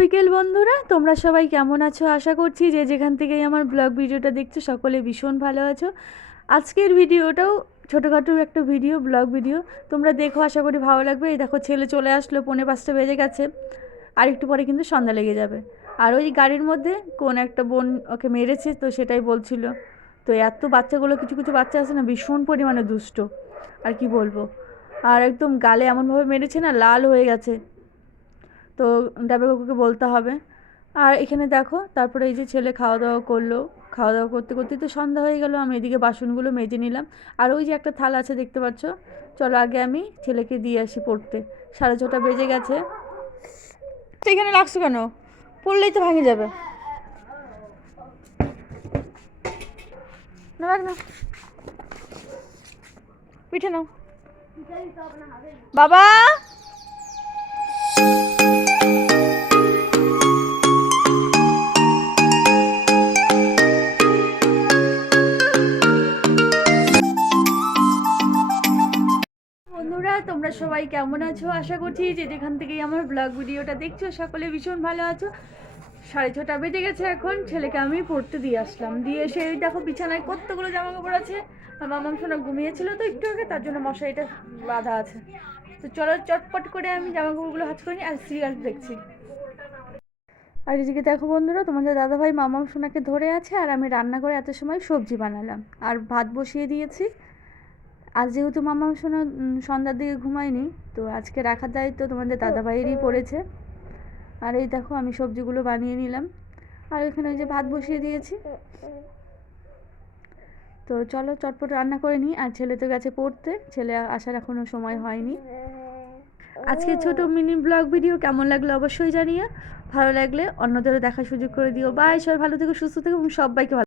বিকেল বন্ধুরা, তোমরা সবাই কেমন আছো? আশা করছি যে যেখান থেকেই আমার ব্লগ ভিডিওটা দেখছো সকলে ভীষণ ভালো আছো। আজকের ভিডিওটাও ছোটোখাটো একটা ভিডিও, ব্লগ ভিডিও, তোমরা দেখো, আশা করি ভালো লাগবে। এই দেখো ছেলে চলে আসলো, 4:45 বেজে গেছে, আর একটু পরে কিন্তু সন্ধ্যা লেগে যাবে। আর ওই গাড়ির মধ্যে কোন একটা বোন ওকে মেরেছে, তো সেটাই বলছিল। তো এত বাচ্চাগুলো, কিছু কিছু বাচ্চা আছে না, ভীষণ পরিমাণে দুষ্ট, আর কি বলবো। আর একদম গালে এমনভাবে মেরেছে না, লাল হয়ে গেছে। তো ডাবের কাকুকে বলতে হবে। আর এখানে দেখো, তারপরে এই যে ছেলে খাওয়া দাওয়া করলো, খাওয়া দাওয়া করতে করতে তো সন্ধ্যা হয়ে গেল। আমি এদিকে বাসনগুলো মেজে নিলাম। আর ওই যে একটা থালা আছে দেখতে পাচ্ছ, চলো আগে আমি ছেলেকে দিয়ে আসি পড়তে। 6:30 বেজে গেছে। তো এখানে রাখছো কেন? পড়লেই তো ভাঙে যাবে। না রাখ না, পিঠে নাও বাবা। বন্ধুরা, তোমরা সবাই কেমন আছো? আশা করছি যে যেখান থেকেই আমার ব্লগ ভিডিওটা দেখছো সকলে ভীষণ ভালো আছো। 6:30 বেজে গেছে এখন। ছেলেকে আমি পড়তে দিয়ে আসলাম, দিয়ে এসে এই দেখো বিছানায় কতগুলো জামা কাপড় আছে। আর মামাম সোনা ঘুমিয়েছিল তো একটু আগে, তার জন্য মশারিটা বাঁধা আছে। তো চলো চটপট করে আমি জামা কাপড়গুলো হাত করে নিই, আর সিরিয়াল দেখছি। আর এদিকে দেখো বন্ধুরা, তোমাদের দাদাভাই মামাম সোনাকে ধরে আছে, আর আমি রান্না করে এত সময় সবজি বানালাম আর ভাত বসিয়ে দিয়েছি। আজ যেহেতু মামা সোনা সন্ধ্যার দিকে ঘুমায়নি, তো আজকে রাখার দায়িত্ব তোমাদের দাদাভাইয়েরই পড়েছে। আর এই দেখো আমি সবজিগুলো বানিয়ে নিলাম, আর এখানে ওই যে ভাত বসিয়ে দিয়েছি। তো চলো চটপট রান্না করে নিই। আর ছেলে তো গেছে পড়তে, ছেলে আসার এখনও সময় হয়নি। আজকে ছোট মিনি ব্লগ ভিডিও কেমন লাগলো অবশ্যই জানিও। ভালো লাগলে অন্যদেরও দেখার সুযোগ করে দিও। বাই, সবাই ভালো থেকো, সুস্থ থেকো এবং সবাইকে ভালো